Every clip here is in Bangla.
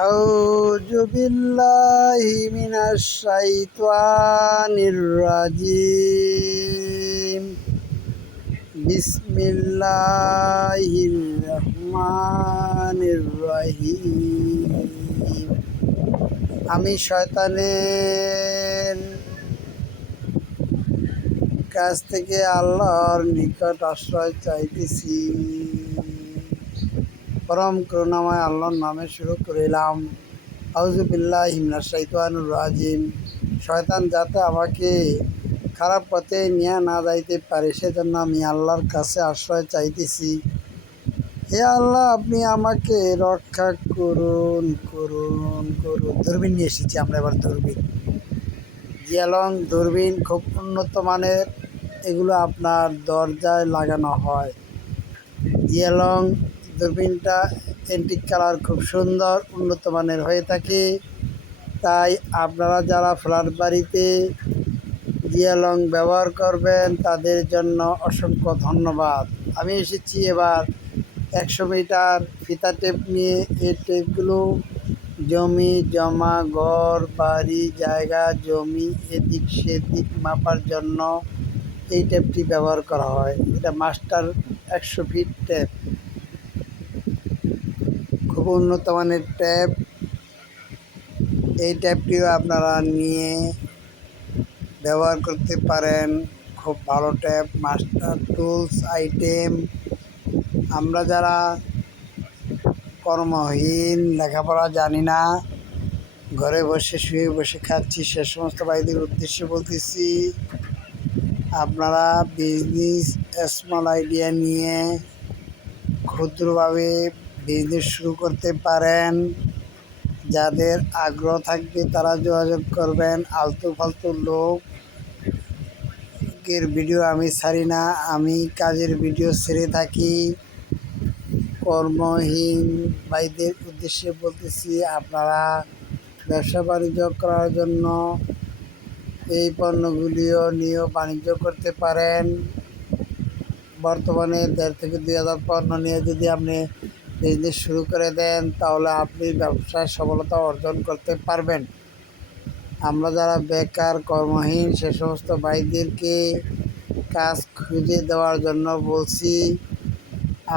আউযু বিল্লাহি মিনাশ শাইতানির রাজিম। বিসমিল্লাহির রহমানির রহিম। আমি শয়তানের কাছ থেকে আল্লাহর নিকট আশ্রয় চাইতেছি। পরম করুণাময় আল্লাহর নামে শুরু করিলাম। আউযু বিল্লাহি মিনাশ শাইতানির রাজিম। শয়তান যাতে আমাকে খারাপ পথে নিয়ে না যাইতে পারে, সেজন্য আমি আল্লাহর কাছে আশ্রয় চাইতেছি। হে আল্লাহ, আপনি আমাকে রক্ষা করুন করুন করুন। দূরবীন নিয়ে এসেছি আমরা এবার। দূরবীন, জিয়ালং দূরবীন খুব উন্নত মানের। এগুলো আপনার দরজায় লাগানো হয়। জিয়ালং দূরবীনটা অ্যান্টিক কালার, খুব সুন্দর, উন্নত মানের হয়ে থাকে। তাই আপনারা যারা ফ্ল্যাট বাড়িতে জিয়ালং ব্যবহার করবেন তাদের জন্য অসংখ্য ধন্যবাদ। আমি এসেছি এবার 100 মিটার ফিতা টেপ নিয়ে। এই টেপগুলো জমি জমা, ঘর বাড়ি, জায়গা জমি এদিক সেদিক মাপার জন্য এই টেপটি ব্যবহার করা হয়। এটা মাস্টার 100 ফিট টেপ, খুব উন্নত মানের ট্যাপ। এই ট্যাপটিও আপনারা নিয়ে ব্যবহার করতে পারেন। খুব ভালো ট্যাপ, মাস্টার টুলস আইটেম। আমরা যারা কর্মহীন, লেখাপড়া জানি না, ঘরে বসে শুয়ে বসে খাচ্ছি, সে সমস্ত ভাইদের উদ্দেশ্যে বলতেছি, আপনারা বিজনেস স্মল আইডিয়া নিয়ে ক্ষুদ্রভাবে বিজনেস শুরু করতে পারেন। যাদের আগ্রহ থাকবে তারা যোগাযোগ করবেন। আলতু ফালতু লোকের ভিডিও আমি ছাড়ি না, আমি কাজের ভিডিও ছেড়ে থাকি। কর্মহীন ভাইদের উদ্দেশ্যে বলতেছি, আপনারা ব্যবসা বাণিজ্য করার জন্য এই পণ্যগুলিও নিয়েও বাণিজ্য করতে পারেন। বর্তমানে 1,500 থেকে 2,000 পণ্য নিয়ে যদি আপনি বিজনেস শুরু করে দেন, তাহলে আপনি ব্যবসায় সফলতা অর্জন করতে পারবেন। আমরা যারা বেকার কর্মহীন, সে সমস্ত ভাইদেরকে কাজ খুঁজে দেওয়ার জন্য বলছি,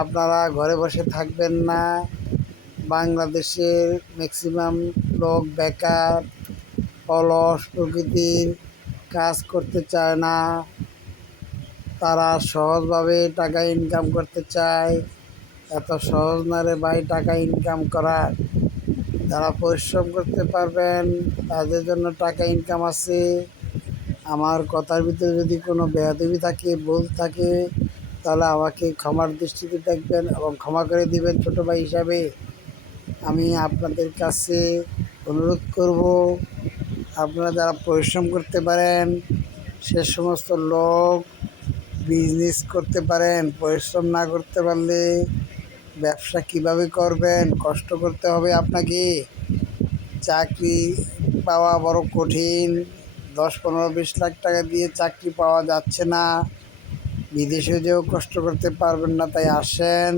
আপনারা ঘরে বসে থাকবেন না। বাংলাদেশের ম্যাক্সিমাম লোক বেকার, অলস প্রকৃতির, কাজ করতে চায় না। তারা সহজভাবে টাকা ইনকাম করতে চায়। এত সহজ না রে ভাই টাকা ইনকাম করার। যারা পরিশ্রম করতে পারবেন তাদের জন্য টাকা ইনকাম আছে। আমার কথার ভিতরে যদি কোনো বেয়াদবি থাকে, ভুল থাকে, তাহলে আমাকে ক্ষমার দৃষ্টিতে দেখবেন এবং ক্ষমা করে দিবেন। ছোটো ভাই হিসাবে আমি আপনাদের কাছে অনুরোধ করব, আপনারা যারা পরিশ্রম করতে পারেন সে সমস্ত লোক বিজনেস করতে পারেন। পরিশ্রম না করতে পারলে ব্যবসা কিভাবে করবেন? কষ্ট করতে হবে আপনাকে। চাকরি পাওয়া বড় কঠিন। 10, 15, 20 লাখ টাকা দিয়ে চাকরি পাওয়া যাচ্ছে না। বিদেশে যেও কষ্ট করতে পারবেন না। তাই আসেন,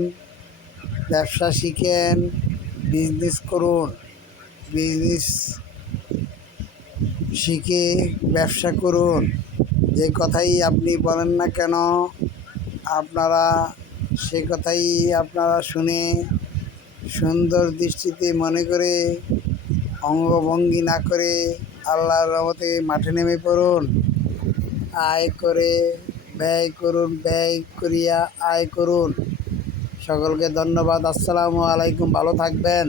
ব্যবসা শিখেন, বিজনেস করুন। বিজনেস শিখে ব্যবসা করুন। যে কথাই আপনি বলেন না কেন, আপনারা সে কথাই আপনারা শুনে সুন্দর দৃষ্টিতে মনে করে, অঙ্গভঙ্গি না করে আল্লাহর রহমতে মাঠে নেমে পড়ুন। আয় করে ব্যয় করুন, ব্যয় করিয়া আয় করুন। সকলকে ধন্যবাদ। আসসালামু আলাইকুম। ভালো থাকবেন।